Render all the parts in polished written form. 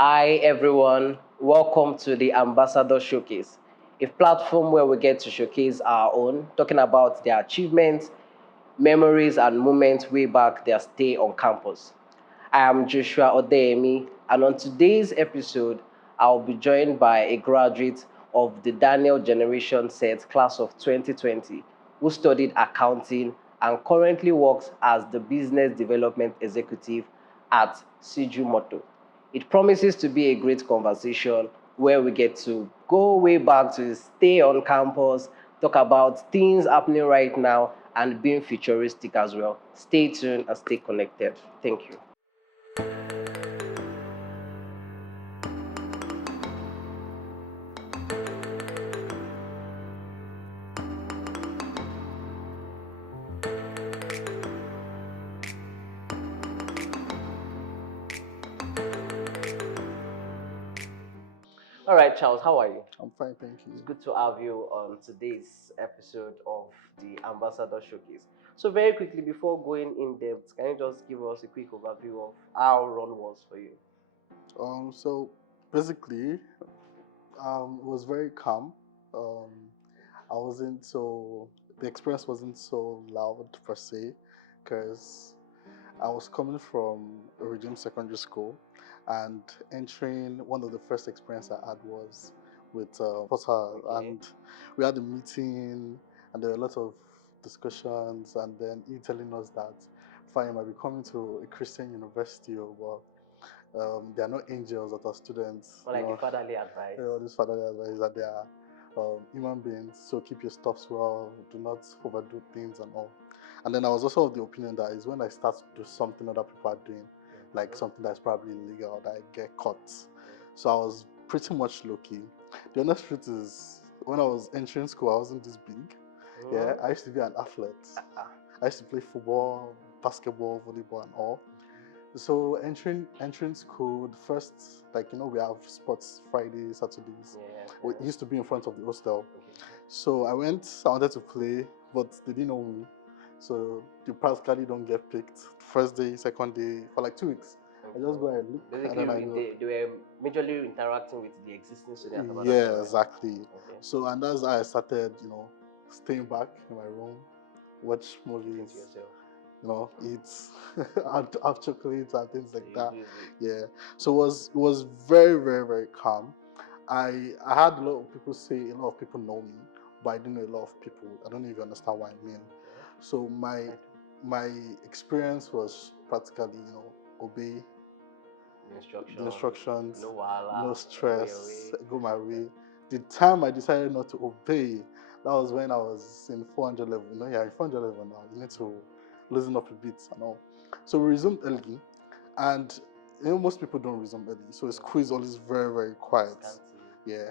Hi everyone, welcome to the Ambassador Showcase, a platform where we get to showcase our own, talking about their achievements, memories, and moments way back their stay on campus. I am Joshua Odeyemi, and on today's episode, I'll be joined by a graduate of the Daniel Generation Set class of 2020 who studied accounting and currently works as the business development executive at Sijuwade. It promises to be a great conversation where we get to go way back to stay on campus, talk about things happening right now, and being futuristic as well. Stay tuned and stay connected. Thank you. All right, Charles, how are you? I'm fine, thank It's you. good to have you on today's episode of the Ambassador Showcase. So, very quickly, before going in depth, can you just give us a quick overview of how run was for you? So basically, it was very calm. Um, I wasn't so the experience wasn't so loud per se, because I was coming from a Redeem Secondary School, and entering one of the first experience I had was with Potter, Okay. and we had a meeting, and there were a lot of discussions, and then he telling us that fine, I might be coming to a Christian university, but they are not angels that are students. More like the fatherly advice. All this fatherly advice that they are human beings, so keep your stuffs well, do not overdo things and all. And then I was also of the opinion that is when I start to do something other people are doing, like something that's probably illegal, that I get caught. So I was pretty much low key. The honest truth is, when I was entering school, I wasn't this big. Yeah, I used to be an athlete. I used to play football, basketball, volleyball, and all. So entering school, the first, we have sports Fridays, Saturdays. Yeah. It used to be in front of the hostel. Okay. So I wanted to play, but they didn't know me. So you practically don't get picked. First day, second day, for like 2 weeks. I just go and look, and then I Basically, go. they were majorly interacting with the existing students about that time, Yeah, right? exactly. Okay. So, and that's how I started, staying back in my room, watch Keeping to movies, yourself. eat, have chocolates and things So like you that. do Yeah. So it was very, very, very calm. I had a lot of people say a lot of people know me, but I didn't know a lot of people. I don't know if you understand what I mean. So my experience was practically, obey the instruction, the instructions, no wahala, no go your stress, way. go my way. The time I decided not to obey, that was when I was in 400 level. Yeah, in 400 level now. You need to loosen up a bit and all. So we resumed early, and most people don't resume early. So school is always very, very quiet. Scanty. Yeah.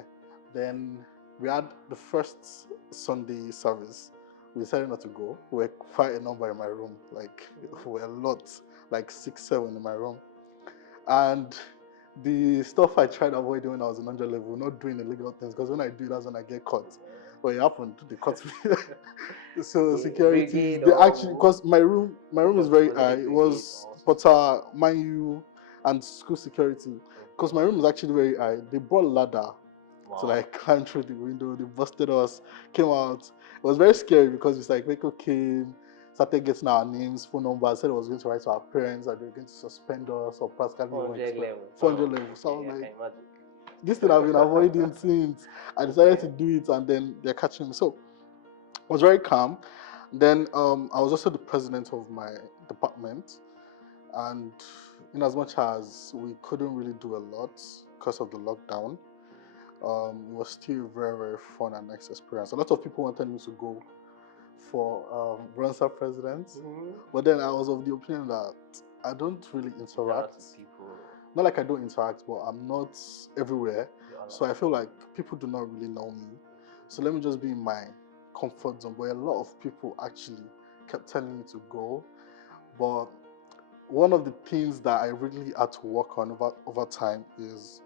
Then we had the first Sunday service. We decided not to go. We were quite a number in my room. Like, we were a lot, like 6, 7 in my room. And the stuff I tried avoiding when I was in 100 level, not doing illegal things, because when I do, that's when I get caught. But it happened, they caught me. So The securities, brigade they or actually, because my room is very was it high. a It brigade was or Potter, mind you, and school security. Because my okay. room is actually very high. They brought ladder to Wow. like climb through the window. They busted us, came out. It was very scary because it's like Waco came, started getting our names, phone numbers, said it was going to write to our parents that they were going to suspend us or practically even 400 expel level. 400 level. So I Okay, was I like, can imagine. this thing I've been avoiding since. I decided Okay. to do it, and then they're catching me. So I was very calm. Then I was also the president of my department, and in as much as we couldn't really do a lot because of the lockdown, it was still very, very fun and nice experience. A lot of people wanted me to go for Bronzer president, but then I was of the opinion that I don't really interact. With people. Not like I don't interact, but I'm not everywhere. So I feel like people do not really know me. So let me just be in my comfort zone. But a lot of people actually kept telling me to go. But one of the things that I really had to work on over time is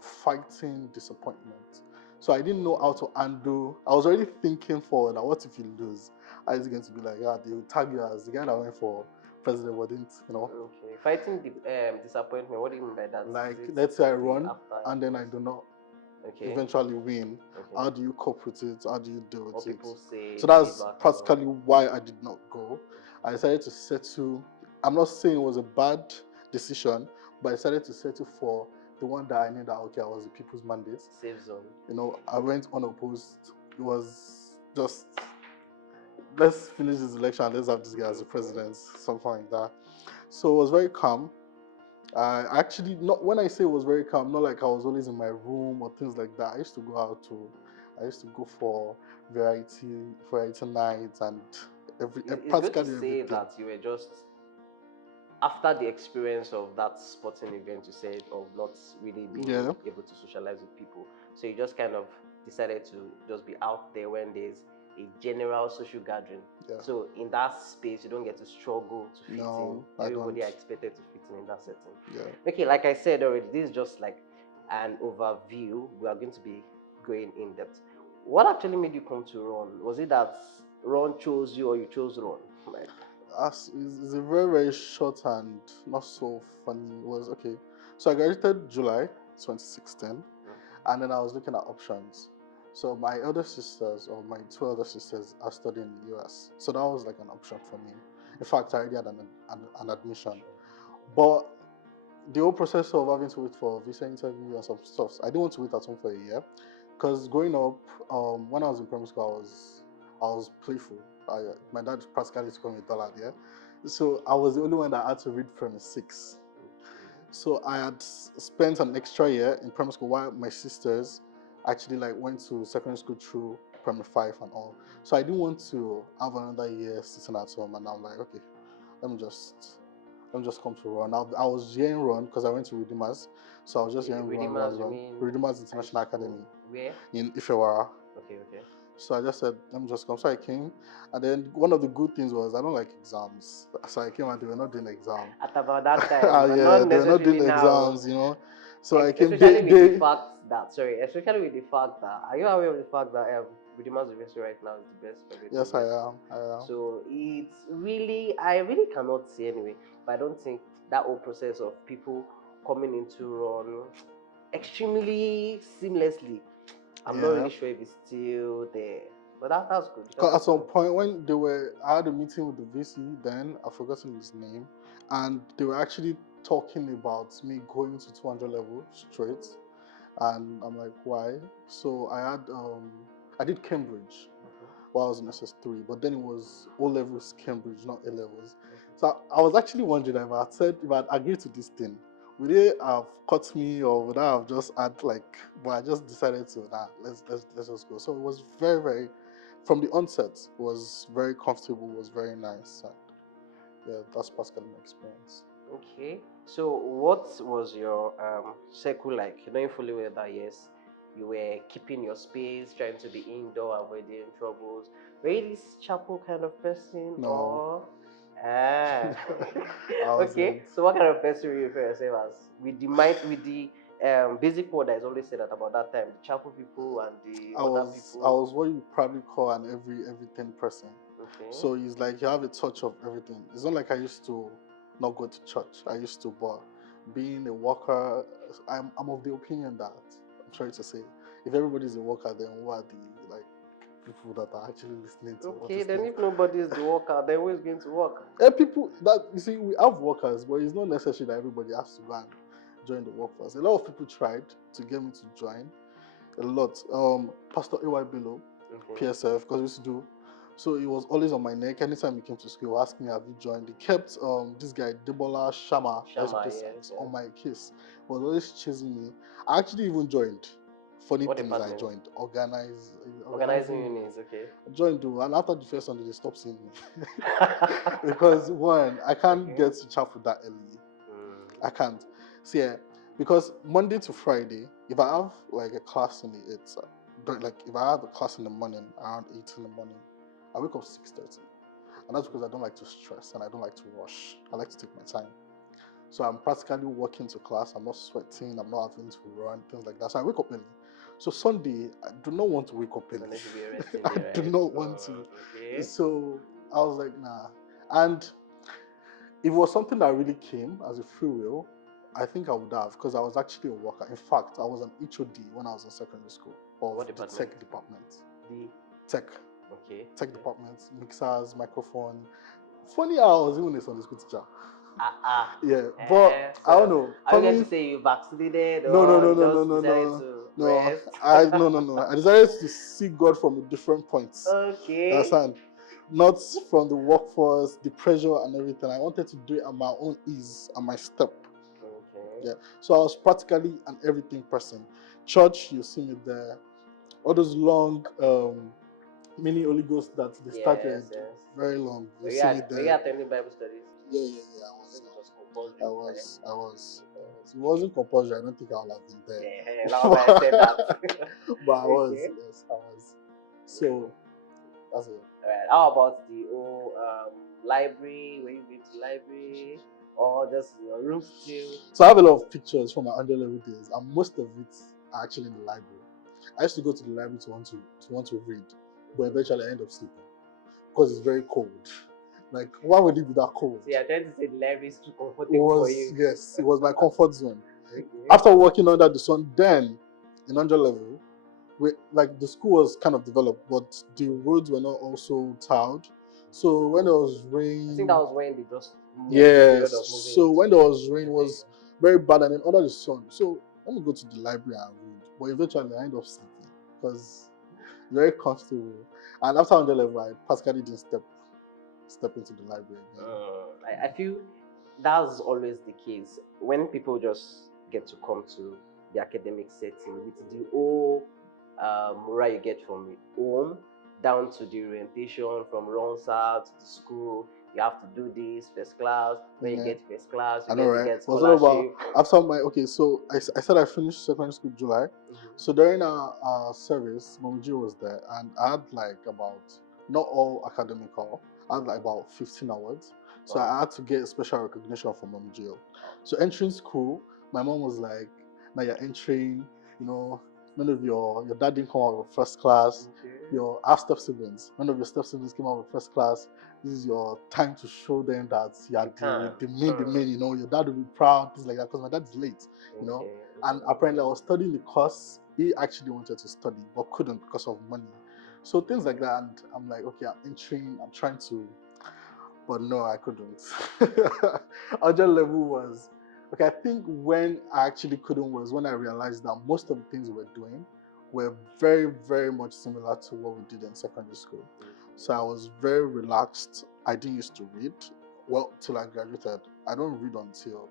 fighting disappointment. So I didn't know how to handle. I was already thinking forward that what if you lose? How is it going to be like? Yeah, they will tag you as the guy that went for president wouldn't, Okay. Fighting disappointment. What do you mean by that? like Is it let's say I the run after and then I effect? do not Okay. eventually win. Okay. How do you cope with it? How do you deal What with it? people say, So that's feedback and all. practically why I did not go. I decided to settle. I'm not saying it was a bad decision, but I decided to settle for the one that I knew that okay, I was the people's mandate. Safe zone. I went unopposed. It was just let's finish this election, let's have this guy as the president, something like that. So it was very calm. I actually not when I say it was very calm, not like I was always in my room or things like that. I used to go out I used to go for variety nights and It's good to practically say everything. that you were just after the experience of that sporting event you said of not really being able to socialize with people, so you just kind of decided to just be out there when there's a general social gathering. So in that space you don't get to struggle to fit in. Everybody are expected to fit in that setting. Okay, like I said already, this is just like an overview. We are going to be going in depth. What actually made you come to Ron? Was it that Ron chose you or you chose Ron? Like, it's a very, very short and not so funny. It was okay. So I graduated July 2016, and then I was looking at options. So my elder sisters, or my two elder sisters, are studying in the US. So that was like an option for me. In fact, I already had an admission. But the whole process of having to wait for a visa interview and some stuff, I didn't want to wait at home for a year. Because growing up, when I was in primary school, I was playful. My dad practically used to call me dollar, yeah. So I was the only one that had to read from 6. So I had spent an extra year in primary school while my sisters actually like went to secondary school through primary 5 and all. So I didn't want to have another year sitting at home, and I'm like, okay, let me just come to Ron. I was hearing Ron because I went to Redeemers, so I was just hearing Ron. Redeemers International Academy. Where? In Ifewara. Okay. So I just said, let me just come. So I came, and then one of the good things was I don't like exams. So I came and they were not doing exam. At about that time, but Yeah, not they were not necessarily doing now. exams, So I came. Especially with the fact that, are you aware of the fact that Redeemers University right now is the best private Yes, university? I am. So it's really, I really cannot say anyway, but I don't think that whole process of people coming into Run extremely seamlessly, I'm not really sure if it's still there. But that's good. Because at some point when I had a meeting with the VC, then I've forgotten his name, and they were actually talking about me going to 200 level straight, and I'm like, why? So I did Cambridge while I was in SS3, but then it was O levels Cambridge, not A levels. So I was actually wondering if I'd agreed to this thing, would they have cut me or would I have just had like? But I just decided to let's just go. So it was very, very, from the onset, it was very comfortable, was very nice, and yeah, that's Pascal my experience. Okay, so what was your circle like? Knowing fully well that yes, you were keeping your space, trying to be indoor, avoiding troubles. Were you this chapel kind of person? No. Or okay, so what kind of person you refer yourself as? With the basic word that is always said that about that time, the chapel people and the other people. I was what you probably call an everything person. Okay. So it's like you have a touch of everything. It's not like I used to not go to church. I used to, but being a worker, I'm of the opinion that, I'm sorry to say, if everybody's a worker, then who are the like people that are actually listening to what Okay, then if nobody is the worker, then who is going to work? People that you see, we have workers, but it's not necessary that everybody has to go and join the workforce. A lot of people tried to get me to join. A lot. Pastor A.Y. Bello, PSF, because we used to do. So he was always on my neck. Anytime he came to school, he would ask me, have you joined? He kept this guy, Debola Shama, on my case. He was always chasing me. I actually even joined. Funny what thing is, I joined. Organizing units, okay. I joined though, and after the first Sunday, they stopped seeing me. Because one, I can't get to chapel that early. I can't. See, because Monday to Friday, if I have like a class in the if I have a class in the morning around 8 in the morning, I wake up 6:30, and that's because I don't like to stress and I don't like to rush. I like to take my time. So I'm practically walking to class. I'm not sweating. I'm not having to run, things like that. So I wake up early. So Sunday, I do not want to wake up early. I do not want to. Okay. So I was like, nah. And If it was something that really came as a free will, I think I would have, because I was actually a worker. In fact, I was an HOD when I was in secondary school of What the department? tech department. The Tech. okay. Tech department, mixers, microphone. Funny how I was even a Sunday school teacher. Yeah, but I don't So know. are you going to Coming, say you vaccinated no, no, or no, you no, no, just no, decided no, to no. rest? No. I decided to see God from a different point. You Okay. understand? Not from the workforce, the pressure and everything. I wanted to do it at my own ease and my step. Okay. Yeah. So I was practically an everything person. Church, you see me there. All those long mini Holy Ghost that they started Yes. very long. You Were see me were you there. attending Bible studies? Yeah. I was. When it was I compulsory. was. I was. It wasn't compulsory. I don't think I would have been there. Yeah, now that I said that. But I was. Okay. Yes, I was. So that's it. Alright. How about the whole library? Were you going to library? Or just your room still? So I have a lot of pictures from my underlevel days, and most of it are actually in the library. I used to go to the library to want to read, but eventually I end up sleeping because it's very cold. Like, why would it be that cold? So you're trying to say the library is too It comfortable for was, you. yes, it was my comfort zone. Okay. After working under the sun, then in underlevel, like the school was kind of developed, but the roads were not also tiled. So when there was I think rain, that was when they just moved the period of yes. moving So when into there was rain, it was renovation. very bad, and then under the sun. So let me go to the library and read. But eventually, I end up sleeping because very comfortable. And after underlevel, I practically didn't step into the library again. I feel that's always the case when people just get to come to the academic setting with the whole moral you get from home down to the orientation from Ronsa to the school. You have to do this first class. When you Yeah. get first class, I you're know, going to right? get It was all about scholarship. after my okay. So I said I finished secondary school July. Mhm. So during our service, Momji was there, and I had like about not all academical. I had like about 15 awards. So Wow. I had to get special recognition from Momji. So entering school, my mom was like, "Now you're entering. You know, none of your dad didn't come out with first class. Okay. Your half step siblings, none of your step siblings came out with first class. This is your time to show them that you are You can. the main, your dad will be proud, things like that, because my dad is late, Okay. And apparently I was studying the course he actually wanted to study, but couldn't because of money. So things like that, and I'm like, okay, I'm entering, I'm trying to, but no, I couldn't. Other level was, okay, I think when I actually couldn't was when I realized that most of the things we were doing were very, very much similar to what we did in secondary school. So I was very relaxed. I didn't used to read. Well, till I graduated, I don't read until,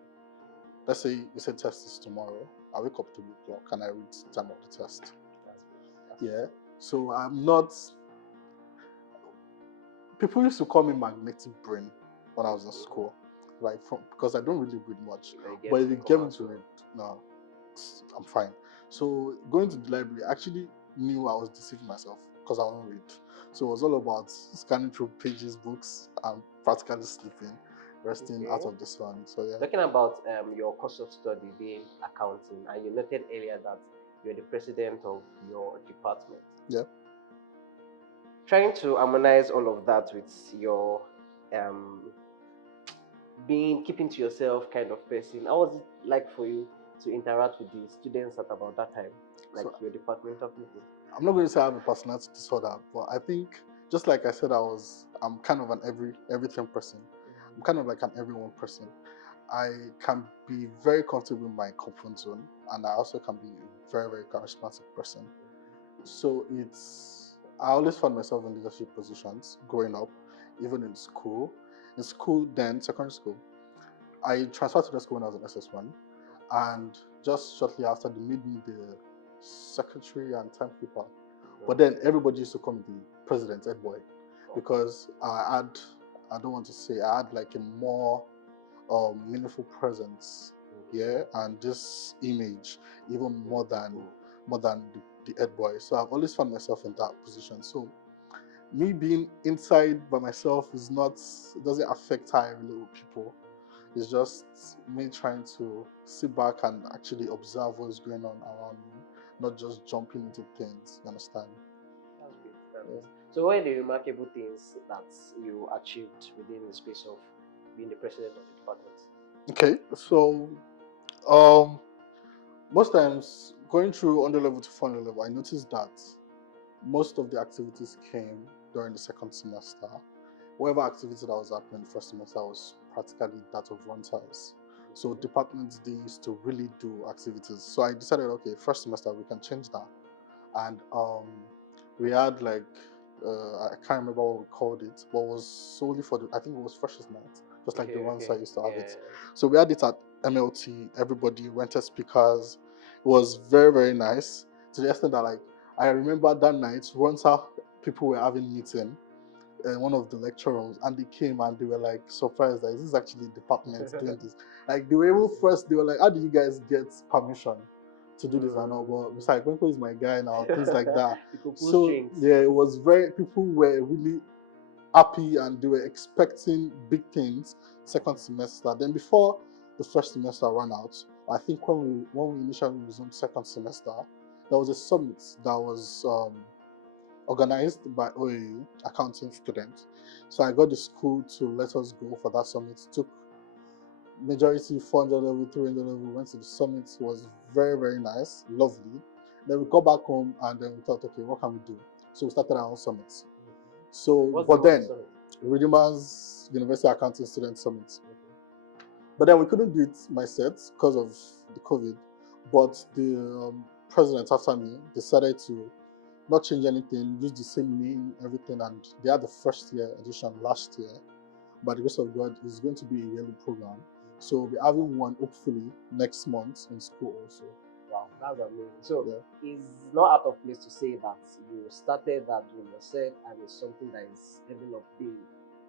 let's say you said test is tomorrow. I wake up 3 o'clock and I read time of the test. Yeah. So I'm not. People used to call me magnetic brain when I was in school, like because I don't really read much. But if you get me to read, no, I'm fine. So going to the library, I actually knew I was deceiving myself because I don't read. So it was all about scanning through pages, books, and practically sleeping, resting out of the sun. So yeah. Talking about your course of study being accounting, and you noted earlier that you're the president of your department. Yeah. Trying to harmonize all of that with your um, being keeping to yourself kind of person. How was it like for you to interact with the students at about that time, like So your departmental people? I'm not going to say I have a personality disorder, but I think just like I said, I'm kind of an everything person. I'm kind of like an everyone person. I can be very comfortable in my comfort zone, and I also can be a very, very charismatic person. So I always found myself in leadership positions growing up, even in school. In school, then secondary school, I transferred to the school when I was in SS1, and just shortly after, they made me the secretary and timekeeper. But then everybody used to call me the president, head boy, because I don't want to say, I had like a more meaningful presence, yeah, and this image even more than the head boy. So I've always found myself in that position. So me being inside by myself it doesn't affect how I relate with people. It's just me trying to sit back and actually observe what's going on around me, not just jumping into things. You understand? That's great. Yeah. So, what are the remarkable things that you achieved within the space of being the president of the department? Okay, so um, most times going through 100 level to 400 level, I noticed that most of the activities came during the second semester. Whatever activity that was happening in the first semester was practically that of runtime. So departments they used to really do activities. So I decided, okay, first semester we can change that, and we had like I can't remember what we called it, but it was solely for the I think it was freshers night, just like the ones I used to have it. So we had it at MLT. Everybody rented speakers. It was very very nice to the extent that like I remember that night once people were having meeting in one of the lecture rooms, and they came and they were like surprised that this is actually department doing this. Like they were able first, they were like, "How did you guys get permission to do this and all?" But it's like Wenko is my guy now, things like that. So yeah, it was very people were really happy and they were expecting big things second semester. Then before the first semester ran out, I think when we initially resumed second semester, there was a summit that was organized by OAU accounting students. So I got the school to let us go for that summit. It took majority 400 level, 300 level, went to the summit. It was very, very nice, lovely. Then we got back home and then we thought, okay, what can we do? So we started our own summit. So, but then, Redeemer's University Accounting Student Summit. But then we couldn't do it myself because of the COVID. But the president after me decided to not change anything, use the same name, everything, and they had the first year edition last year. By the grace of God, it's going to be a yearly program. So we'll be having one hopefully next month in school also. Wow, that's amazing. So it's not out of place to say that you started that with yourself and it's something that is ending up being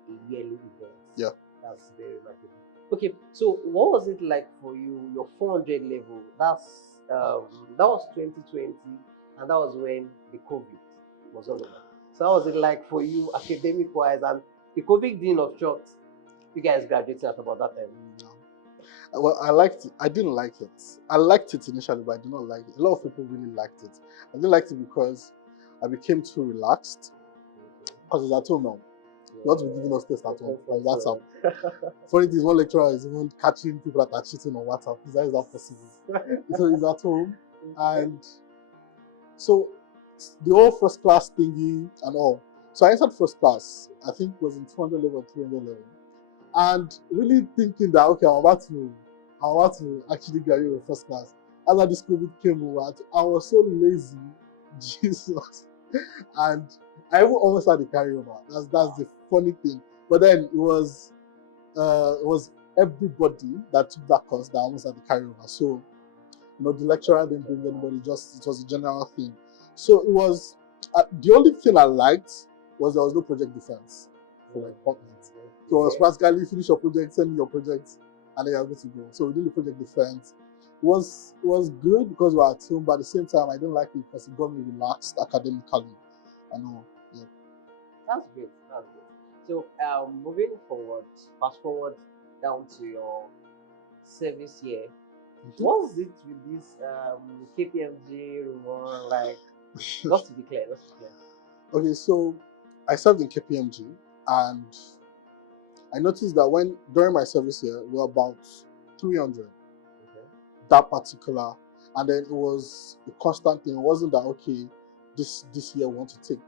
a yearly event. Yeah. That's very remarkable. Okay, so what was it like for you, your 400 level? That was 2020, and that was when the COVID was all over. So how was it like for you academic wise? And the COVID didn't obstruct you guys graduating at about that time? Well, I liked it. I didn't like it. I liked it initially, but I did not like it. A lot of people really liked it. I didn't like it because I became too relaxed. Because it's at home now. Not to be giving us tests at home on WhatsApp. Funny thing is, one lecturer is even catching people that are cheating on WhatsApp. How is that possible? So he's at home, and so the whole first class thingy and all. So I entered first class. I think it was in 200 level, 300 level, and really thinking that okay, I'm about to actually graduate with first class. After this COVID came over, I was so lazy, Jesus, and I even almost had a carryover. That's the funny thing. But then it was everybody that took that course that almost had the carryover. So the lecturer didn't bring anybody. Just it was a general thing. So it was the only thing I liked was there was no project defense for like department. So it was practically finish your project, send me your project, and then you're good to go. So we did the project defense. It was good because we were at home, but at the same time I didn't like it because it got me relaxed academically. I know. Yeah. That's great. That's great. So moving forward, fast forward down to your service year. What was it with this KPMG rumor? Like, just to be clear, Okay, so I served in KPMG, and I noticed that during my service year, we were about 300. That particular, and then it was a constant thing. It wasn't that okay, this year we want to take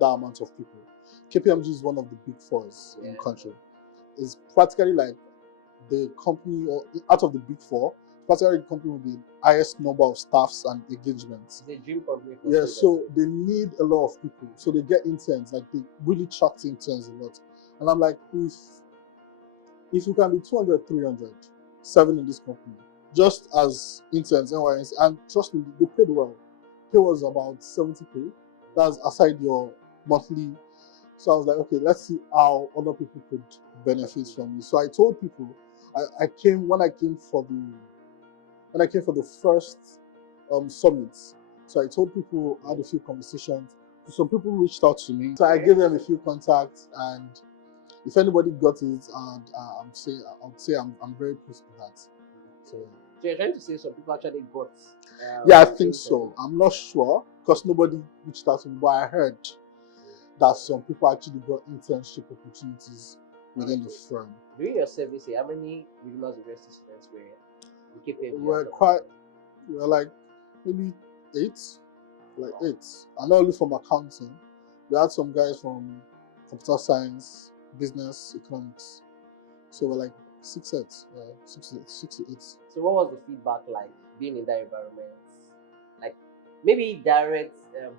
that amount of people. KPMG is one of the big fours in the country. It's practically like the company, or out of the big four, practically the company with the highest number of staffs and engagements. The dream company. Yeah, so they need a lot of people. So they get interns, like they really track interns a lot. And I'm like, if you can be 200, 300, 7 in this company, just as interns, NYS, and trust me, they paid well. Pay was about 70k. That's aside your monthly. So I was like, okay, let's see how other people could benefit from it. So I told people, I came for the first summit. So I told people, I had a few conversations. Some people reached out to me. So I gave them a few contacts, and if anybody got it, and I would say I'm very pleased with that. So you're trying to say some people actually got? Yeah, I think so. I'm not sure because nobody reached out to me, but I heard that some people actually got internship opportunities within the firm. During your service here, how many Redeemers University students were in KPMG We're at all? quite, we're like maybe eight, like Wow. eight. And not only from accounting, we had some guys from computer science, business, economics. So we're like six sets, six to eight. So what was the feedback like being in that environment? Like maybe direct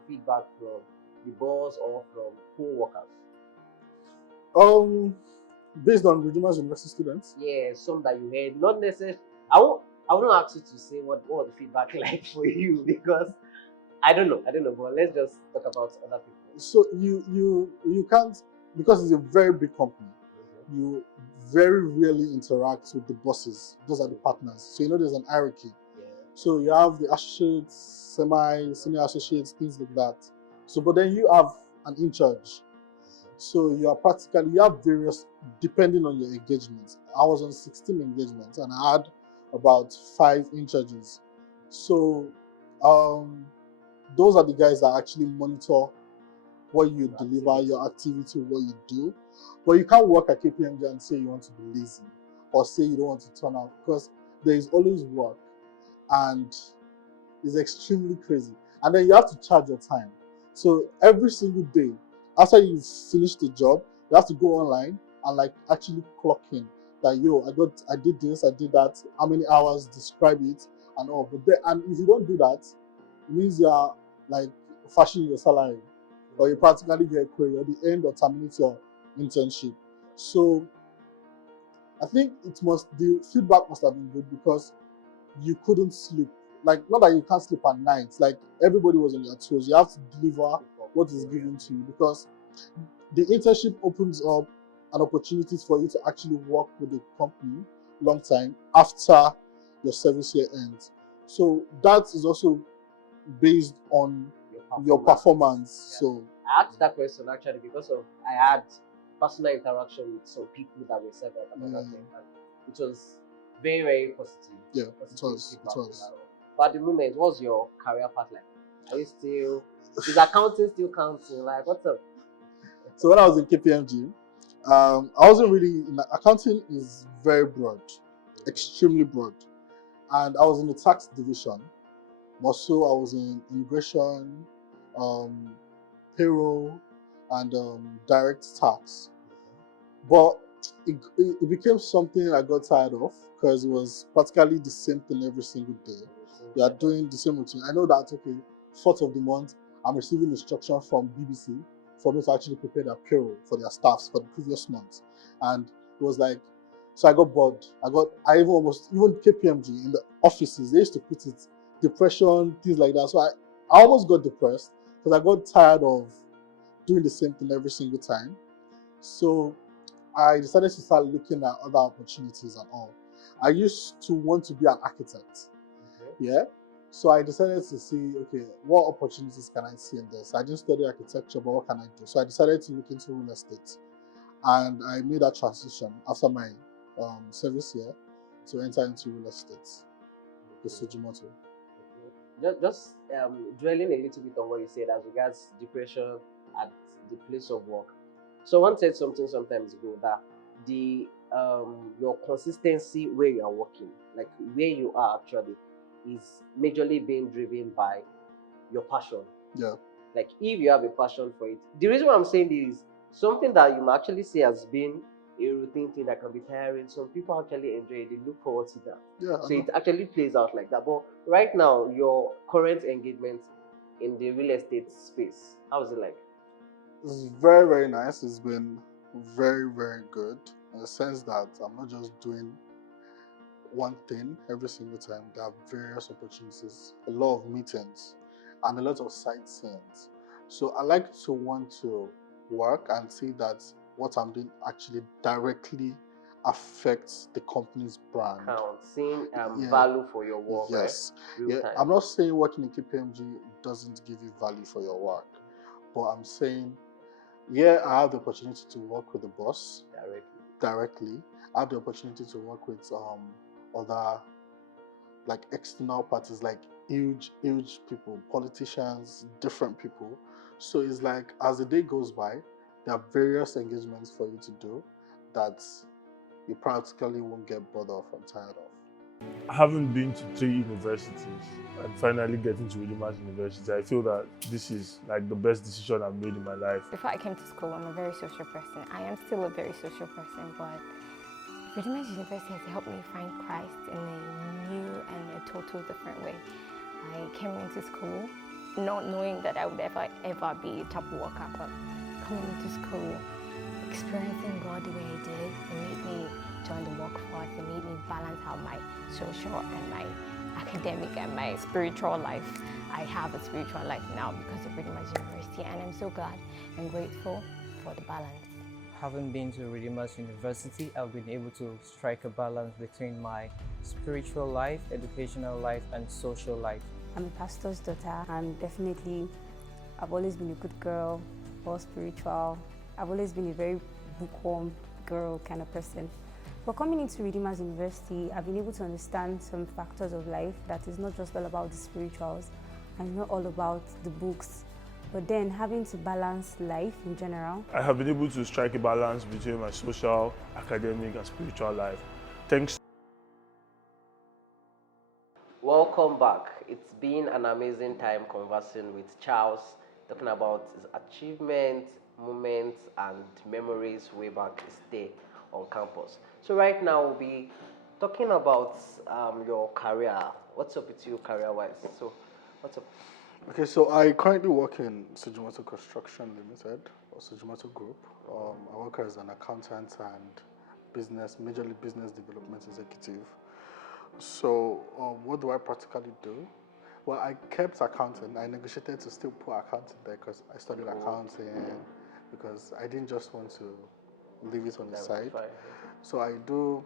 feedback from the boss or from co-workers. Um, Based on Redeemers University students. Yeah, some that you heard, not necessarily. I wouldn't ask you to say what was the feedback like for you because I don't know, but let's just talk about other people. So you can't, because it's a very big company. You very rarely interact with the bosses. Those are the partners. So you know there's an hierarchy. Yeah. So you have the associates, semi, senior associates, things like that. So but then you have an in charge. So you are practically, you have various, depending on your engagements. I was on 16 engagements and I had about 5 in charges. So um, those are the guys that actually monitor what you deliver, your activity, what you do. But you can't work at KPMG and say you want to be lazy or say you don't want to turn out because there is always work and it's extremely crazy. And then you have to charge your time. So every single day, after you finish the job, you have to go online and like actually clock in that yo, I did this, I did that, how many hours, describe it and all. And if you don't do that, it means you are like fashioning your salary or you practically get a query or the end or terminate your internship. So I think the feedback must have been good because you couldn't sleep. Like, not that you can't sleep at night, like everybody was on their toes. You have to deliver what is given to you because the internship opens up an opportunity for you to actually work with the company long time after your service year ends. So that is also based on your performance. Yeah. So I asked that question actually because of I had personal interaction with some people that were served at another time, and it was very very positive. yeah, it Positive was. It feedback was. overall. But at the moment, what's your career path like? Are you still is accounting still counting? Like what's up? So when I was in KPMG, I wasn't really accounting is very broad, extremely broad, and I was in the tax division. Also, I was in immigration, um, payroll, and direct tax. But it became something I got tired of because it was practically the same thing every single day. You are doing the same routine. I know that, okay, 4th of the month, I'm receiving instruction from BBC for me to actually prepare their payroll for their staffs for the previous month. And it was like, so I got bored. I even KPMG in the offices, they used to put it, depression, things like that. So I almost got depressed because I got tired of doing the same thing every single time. So I decided to start looking at other opportunities and all. I used to want to be an architect. Yeah. So I decided to see, okay, what opportunities can I see in this? I didn't study architecture, but what can I do? So I decided to look into real estate. And I made that transition after my service year to enter into real estate, the Sijuwade. Just dwelling a little bit on what you said as regards depression at the place of work. Someone said something sometimes ago that the your consistency where you are working, like where you are actually, is majorly being driven by your passion. Yeah. Like if you have a passion for it. The reason why I'm saying this is something that you might actually see as being a routine thing that can be tiring. Some people actually enjoy it, they look forward to that. Yeah. So it actually plays out like that. But right now, your current engagement in the real estate space, how is it like? It's very, very nice. It's been very, very good in the sense that I'm not just doing one thing every single time. There are various opportunities, a lot of meetings, and a lot of sightseeing. So I like to want to work and see that what I'm doing actually directly affects the company's brand. Count, seeing Yeah. value for your work, Yes. right? Real Yeah. time. I'm not saying working in KPMG doesn't give you value for your work, but I'm saying, yeah, I have the opportunity to work with the boss directly. I have the opportunity to work with other like external parties, like huge people, politicians, different people. So it's like as the day goes by, there are various engagements for you to do that you practically won't get bored of and tired of? Having been to 3 universities and finally getting to Williams University, I feel that this is like the best decision I've made in my life. Before I came to school, I'm a very social person. I am still a very social person, but Williams University has helped me find Christ in a new and a total different way. I came into school not knowing that I would ever be a top worker, but coming into school, experiencing God the way I did, it made me join the workforce. It made me balance out my social and my academic and my spiritual life. I have a spiritual life now because of Williams University, and I'm so glad and grateful for the balance. Having been to Redeemers University, I've been able to strike a balance between my spiritual life, educational life, and social life. I'm a pastor's daughter, and definitely I've always been a good girl, all spiritual. I've always been a very bookworm girl kind of person. But coming into Redeemers University, I've been able to understand some factors of life that is not just all about the spirituals and not all about the books, but then having to balance life in general. I have been able to strike a balance between my social, academic, and spiritual life. Thanks. Welcome back. It's been an amazing time conversing with Charles, talking about his achievements, moments, and memories way back his day on campus. So right now we'll be talking about your career. What's up with you career-wise? So, what's up? Okay, so I currently work in Sijuwade Construction Limited or Sijuwade Group. I work as an accountant and majorly business development executive. So, what do I practically do? Well, I kept accounting. I negotiated to still put accounting there because I studied accounting, because I didn't just want to leave it on the side. So I do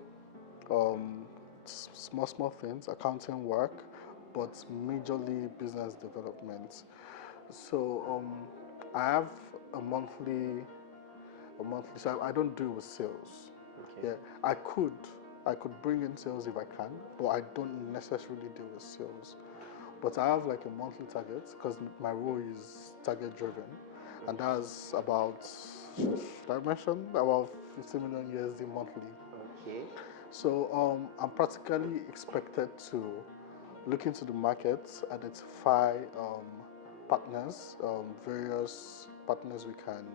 small things, accounting work, but majorly business development. So I have a monthly. So I don't deal with sales. Okay. Yeah, I could bring in sales if I can, but I don't necessarily deal with sales. But I have like a monthly target because my role is target driven, and that's about, should I mention, about 50 million USD monthly. Okay. So I'm practically expected to look into the market, identify partners, various partners we can,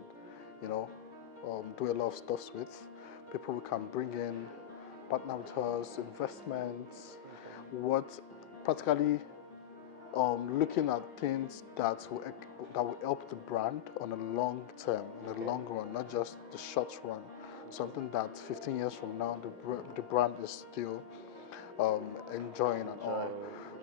do a lot of stuff with, people we can bring in, partner with us, investments, what practically looking at things that will help the brand on a long term, in the long run, not just the short run. Something that 15 years from now the brand is still enjoying and all.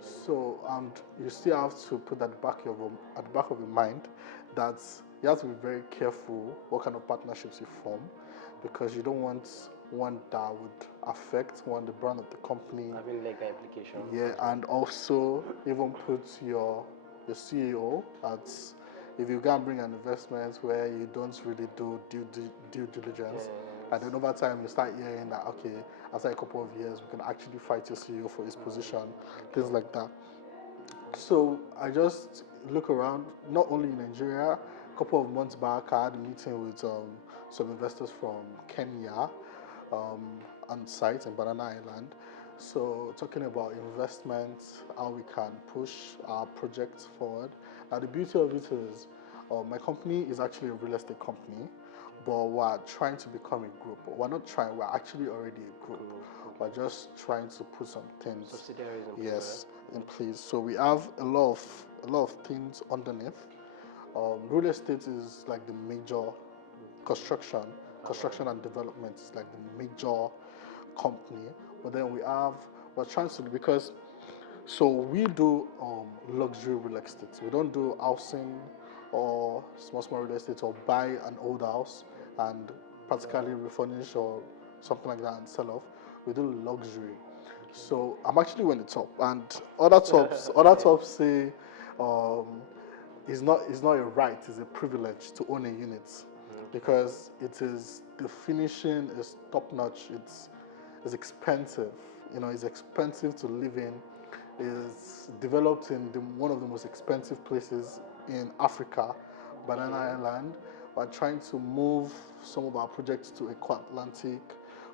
So, and you still have to put at the back of your mind that you have to be very careful what kind of partnerships you form, because you don't want one that would affect the brand of the company. Having legal implications. Yeah, and also even put your CEO at, if you can bring an investment where you don't really do due diligence, and then over time you start hearing that, okay, after a couple of years we can actually fight your CEO for his position, things like that. So I just look around, not only in Nigeria. A couple of months back, I had a meeting with some investors from Kenya on site in Banana Island. So talking about investments, how we can push our projects forward. Now the beauty of it is, my company is actually a real estate company, but we're trying to become a group. We're not trying, we're actually already a group. We're just trying to put some things, Subsidiaries in yes, in place. So we have a lot of things underneath. Real estate is like the major construction and development is like the major company. But then we're trying to, because so we do luxury real estate. We don't do housing or small real estate, or buy an old house and practically refurnish or something like that and sell off. We do luxury. So I'm actually on the top, and other tops say it's not a right, it's a privilege to own a unit, because the finishing is top notch. It's expensive. It's expensive to live in. It's developed in one of the most expensive places in Africa, Banana Island. We're trying to move some of our projects to Atlantic.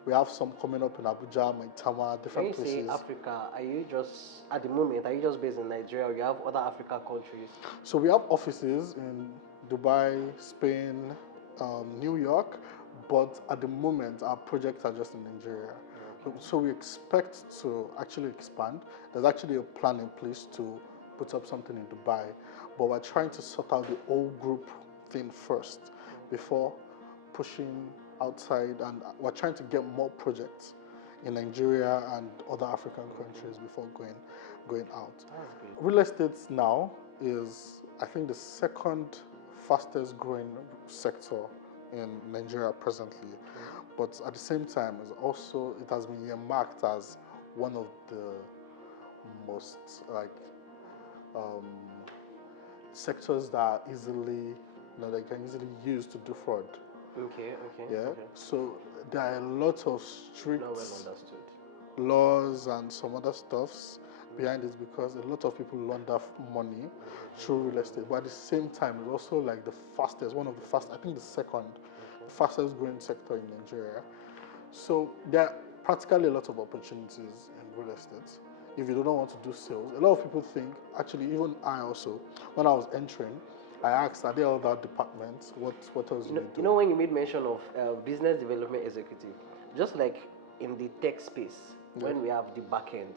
We have some coming up in Abuja, Maitama, When different you say places. Africa, are you just, at the moment, are you just based in Nigeria or you have other African countries? So we have offices in Dubai, Spain, New York, but at the moment our projects are just in Nigeria. So we expect to actually expand. There's actually a plan in place to put up something in Dubai, but we're trying to sort out the whole group thing first before pushing outside, and we're trying to get more projects in Nigeria and other African countries before going out. That's good. Real estate now is, I think, the second fastest growing sector in Nigeria presently. But at the same time, it has been earmarked as one of the most um, sectors that are easily, they can easily use to do fraud. Okay. Yeah. Okay. So there are a lot of strict Not well understood. laws and some other stuffs behind it, because a lot of people launder money through real estate. But at the same time, it's also like the fastest, one of the fastest, I think the second fastest growing sector in Nigeria. So there are practically a lot of opportunities in real estate. If you do not want to do sales, a lot of people think, actually, even I also, when I was entering, I asked, are there other departments? What else do you do? You know, when you made mention of business development executive, just like in the tech space, when we have the back end,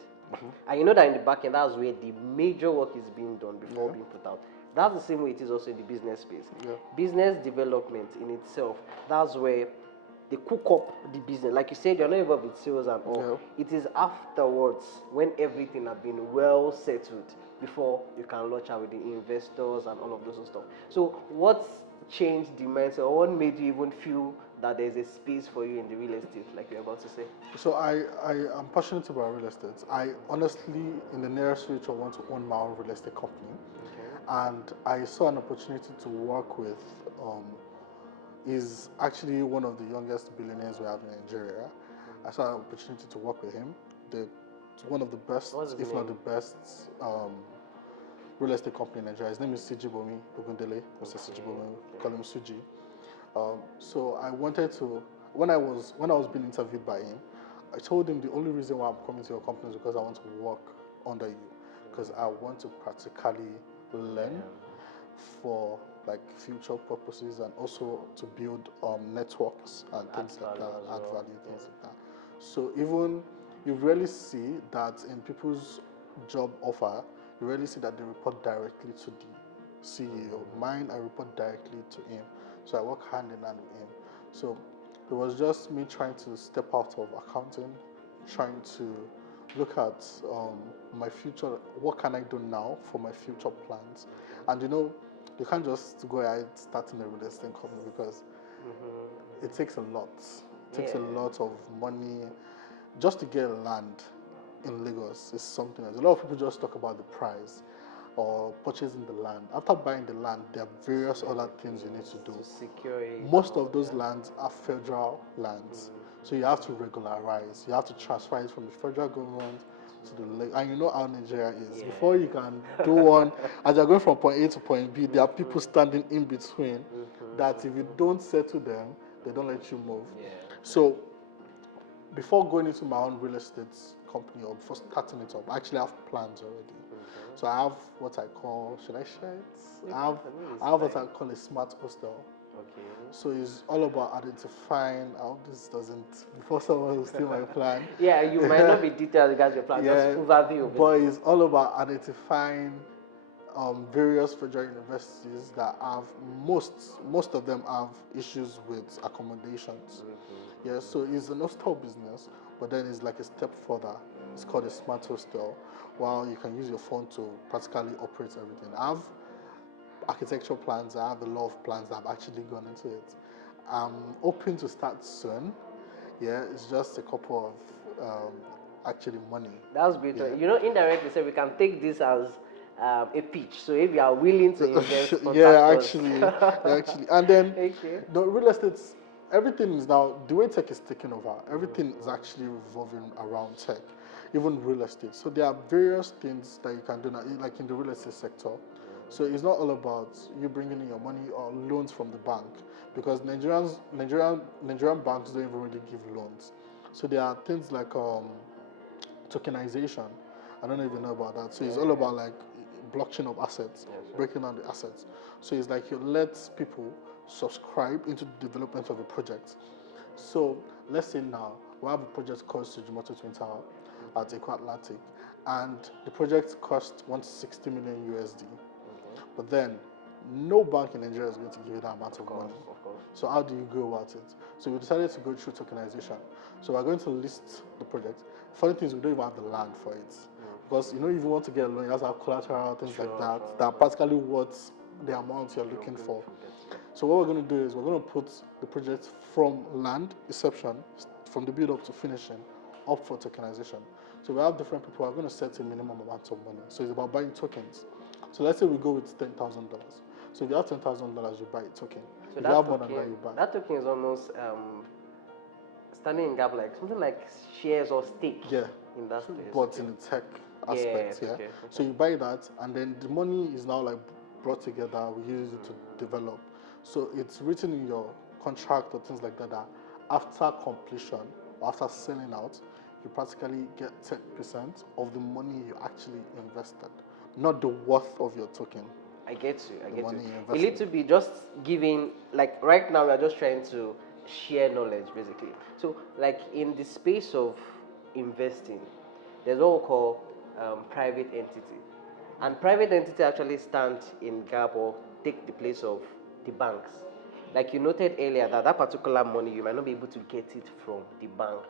and you know that in the back end, that's where the major work is being done before being put out. That's the same way it is also in the business space. Business development in itself, that's where they cook up the business. Like you said, you're not involved with sales and all. It is afterwards when everything has been well settled before you can launch out with the investors and all of those stuff. So what's changed the mindset, or what made you even feel that there's a space for you in the real estate, like you're about to say? So I am passionate about real estate. I honestly, in the nearest future, want to own my own real estate company. And I saw an opportunity to work with, is actually one of the youngest billionaires we have in Nigeria. I saw an opportunity to work with him. One of the best, if not the best, real estate company in Nigeria. His name is Sijuwade Ogundele, Mr. Sijuwade, call him Suji. So I wanted to, when I was being interviewed by him, I told him the only reason why I'm coming to your company is because I want to work under you, because I want to practically learn for like future purposes, and also to build networks and things like that, add value, things like that. So even you really see that in people's job offer, you really see that they report directly to the CEO. Mine, I report directly to him. So I work hand in hand with him. So it was just me trying to step out of accounting, trying to look at my future. What can I do now for my future plans? And you can't just go ahead starting a real estate company, because it takes a lot. It takes a lot of money just to get land in Lagos. Is something else. A lot of people just talk about the price or purchasing the land. After buying the land, there are various other things you need to do. To secure it. Most of those lands are federal lands, so you have to regularize. You have to transfer it from the federal government to the lake. And you know how Nigeria is. Before you can do one, as you're going from point A to point B, there are people standing in between that if you don't settle them, they don't let you move. So before going into my own real estate company, or before starting it up, I actually have plans already. So I have what I call, should I share it? I have what I call a smart hostel. Okay. So it's all about identifying. I hope this doesn't, before someone will steal my plan. Yeah, you might not be detailed regarding your plan, just overview. But it's all about identifying various federal universities that have, most of them have issues with accommodations. Yeah, so it's an hostel business, but then it's like a step further. It's called a smart hostel, while you can use your phone to practically operate everything. I have architectural plans, I have a lot of plans that have actually gone into it. I'm hoping to start soon. Yeah, it's just a couple of actually money. That's great. Yeah. Indirectly, so we can take this as a pitch. So if you are willing to invest, actually, and then the real estate, everything is now, the way tech is taking over, everything is actually revolving around tech, even real estate. So there are various things that you can do now, like in the real estate sector. So it's not all about you bringing in your money or loans from the bank. because Nigerian banks don't even really give loans. So there are things like tokenization. I don't know if you know about that. So it's all about like blockchain of assets, breaking down the assets. So it's like you let people subscribe into the development of a project. So let's say now we have a project called Sijuwade Twin Tower at Eco Atlantic, and the project cost 160 million USD. But then no bank in Nigeria is going to give you that amount of money. Of course. So how do you go about it? So we decided to go through tokenization. So we're going to list the project. Funny thing is we don't even have the land for it. Because if you want to get a loan, you have to have collateral, things like that. That are practically what the amount you're looking for. So what we're going to do is we're going to put the project from land, inception, from the build up to finishing, up for tokenization. So we have different people who are going to set a minimum amount of money. So it's about buying tokens. So let's say we go with $10,000. So if you have $10,000, you buy a token. So if that you have token, more than that, you buy. that token is almost standing in gap, like something like shares or stake. Yeah. In that space. But in the tech aspect, okay. So you buy that, and then the money is now like brought together. We use it to develop. So it's written in your contract or things like that, that after completion or after selling out, you practically get 10% of the money you actually invested, not the worth of your token. I get you. Money A little bit just giving, like right now we are just trying to share knowledge basically. So like in the space of investing, there's what we call private entity. And private entity actually stand in gap or take the place of the banks. Like you noted earlier that that particular money you might not be able to get it from the bank.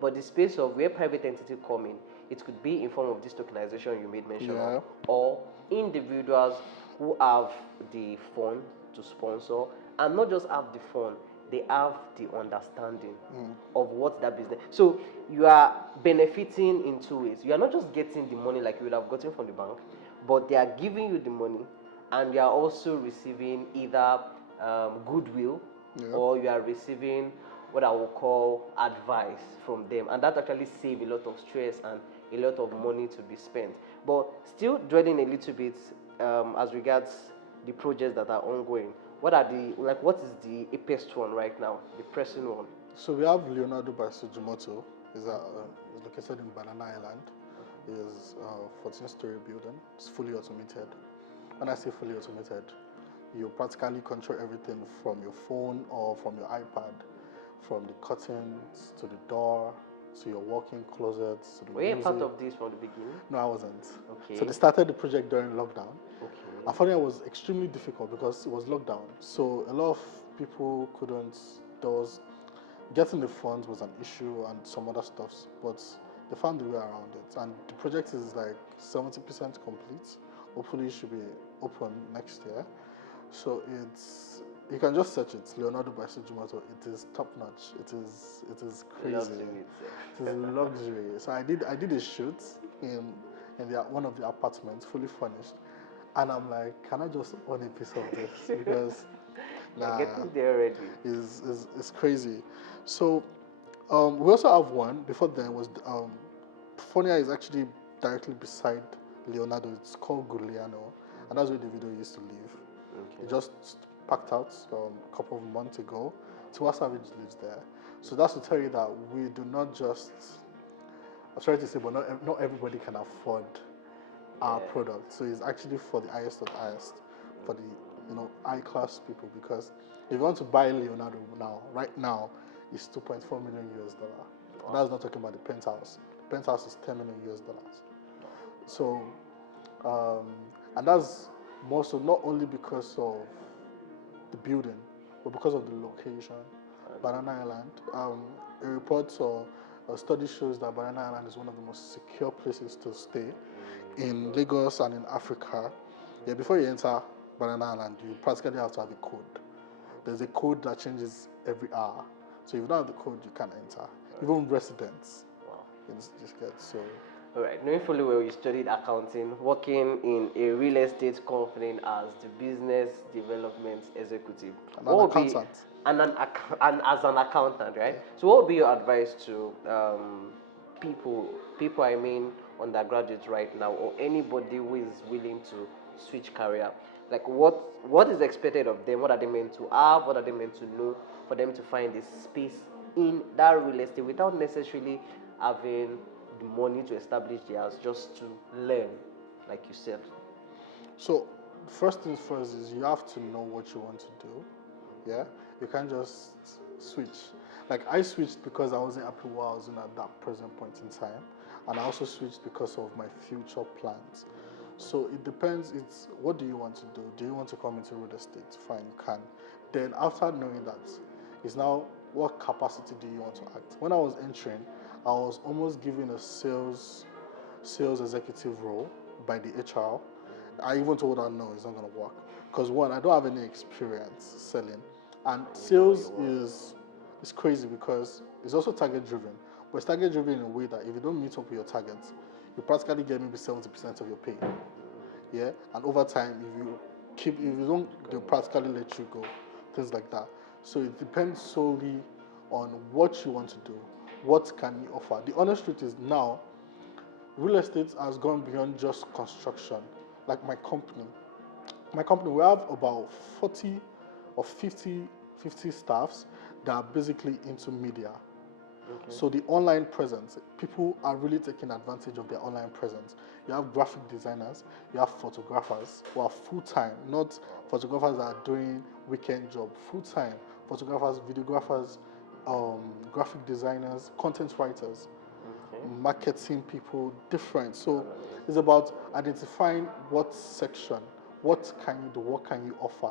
But the space of where private entity come in, it could be in form of this tokenization you made mention of, or individuals who have the fund to sponsor, and not just have the fund, they have the understanding of what that business. So you are benefiting in two ways. You are not just getting the money like you would have gotten from the bank, but they are giving you the money, and you are also receiving either goodwill, or you are receiving what I will call advice from them, and that actually save a lot of stress and a lot of money to be spent. But still dwelling a little bit as regards the projects that are ongoing. What is the apex one right now, the pressing one? So we have Leonardo by Sujimoto. Is located in Banana Island. It is a 14-story building. It's fully automated. When I say fully automated, you practically control everything from your phone or from your iPad, from the curtains to the door to your walk-in closets to the Were you a music. part of this from the beginning? No, I wasn't. Okay. So they started the project during lockdown. Okay. I found it was extremely difficult because it was lockdown. So a lot of people couldn't. There was getting the funds was an issue and some other stuffs, but they found a way around it. And the project is like 70% complete. Hopefully, it should be open next year. So you can just search it, Leonardo by Sijuwade. It is top notch. It is crazy. It is luxury. So I did a shoot in one of the apartments, fully furnished, and I'm like, can I just own a piece of this? Because getting there already. It's crazy. So we also have one. Before then was Fonia is actually directly beside Leonardo. It's called Gugliano, and that's where Davido used to live. Okay. He just packed out a couple of months ago. Tiwa Savage lives there. So that's to tell you that we do not just, I'm sorry to say, but not everybody can afford our product. So it's actually for the highest of the highest, for the high class people. Because if you want to buy Leonardo right now, it's 2.4 million US dollar. And that's not talking about the penthouse. The penthouse is 10 million US dollars. So, and that's more so not only because of the building, but because of the location. Banana Island. A report or a study shows that Banana Island is one of the most secure places to stay in Lagos and in Africa. Yeah, before you enter Banana Island, you practically have to have a code. There's a code that changes every hour. So if you don't have the code, you can't enter. Even residents. Wow. You just get so. All right. Knowing fully well you studied accounting, working in a real estate company as the business development executive. And an accountant. And as an accountant, right? Yeah. So what would be your advice to people undergraduates right now, or anybody who is willing to switch career? Like what is expected of them? What are they meant to have? What are they meant to know for them to find this space in that real estate without necessarily having the money to establish theirs, just to learn, like you said. So, first things first is you have to know what you want to do. Yeah, you can't just switch. Like I switched because I wasn't happy where I was in at that present point in time, and I also switched because of my future plans. So it depends. It's what do you want to do? Do you want to come into real estate? Fine, you can. Then after knowing that, is now what capacity do you want to act? When I was entering, I was almost given a sales executive role by the HR. I even told her no, it's not gonna work. Because one, I don't have any experience selling, and sales is crazy because it's also target driven. But it's target driven in a way that if you don't meet up with your targets, you practically get maybe 70% of your pay. Yeah, and over time, if you don't, they'll practically let you go, things like that. So it depends solely on what you want to do, what can you offer. The honest truth is now real estate has gone beyond just construction. Like my company, we have about 40 or 50 staffs that are basically into media. Okay. So the online presence, people are really taking advantage of their online presence. You have graphic designers, you have photographers who are full time, not photographers that are doing weekend job, full time photographers, videographers, graphic designers, content writers, Okay. marketing people, different. So it's about identifying what section, what can you do, what can you offer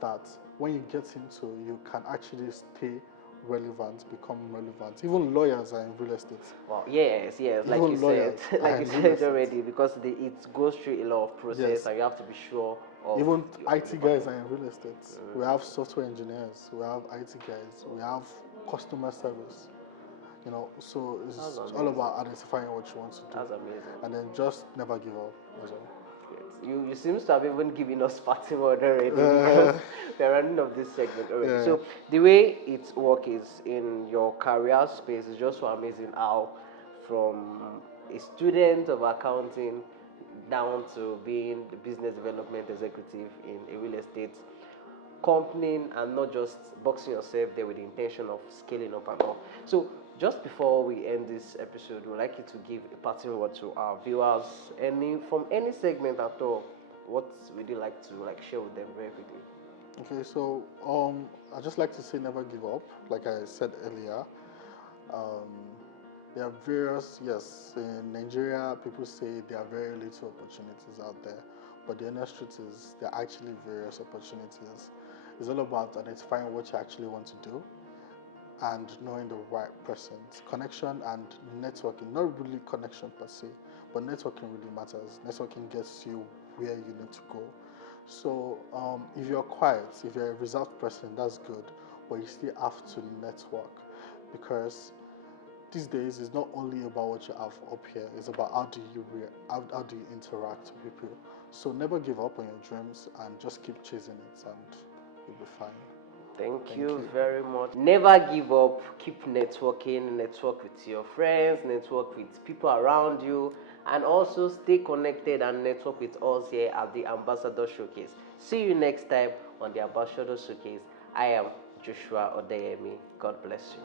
that when you get into, you can actually stay relevant, become relevant. Even lawyers are in real estate. Wow. Yes, yes. Like you Even said, lawyers like are you in real said estate. already, because it goes through a lot of process, Yes. and you have to be sure of Even your IT guys are in real estate. We Mm. have software engineers, we have IT guys, we have customer service. So it's That's all amazing. about identifying what you want to do. That's amazing. And then just never give up. That's all. Great. You seems to have even given us parting word already because we're running of this segment already. Yeah. So the way it works is in your career space is just so amazing how from a student of accounting down to being the business development executive in a real estate company and not just boxing yourself there with the intention of scaling up and all. So just before we end this episode, we'd like you to give a parting word to our viewers, any from any segment at all. What would you like to share with them very quickly? Okay, so I just like to say never give up. Like I said earlier, um, there are various, yes, in Nigeria, people say there are very little opportunities out there, but the honest truth is there are actually various opportunities. It's all about identifying what you actually want to do and knowing the right persons. Connection and networking, not really connection per se, but networking really matters. Networking gets you where you need to go. So if you're quiet, if you're a reserved person, that's good, but you still have to network because these days it's not only about what you have up here, it's about how do you interact with people. So never give up on your dreams and just keep chasing it and you'll be fine. Thank Thank you you. very much. Never give up. Keep networking. Network with your friends. Network with people around you. And also stay connected and network with us here at the Ambassador Showcase. See you next time on the Ambassador Showcase. I am Joshua Odeyemi. God bless you.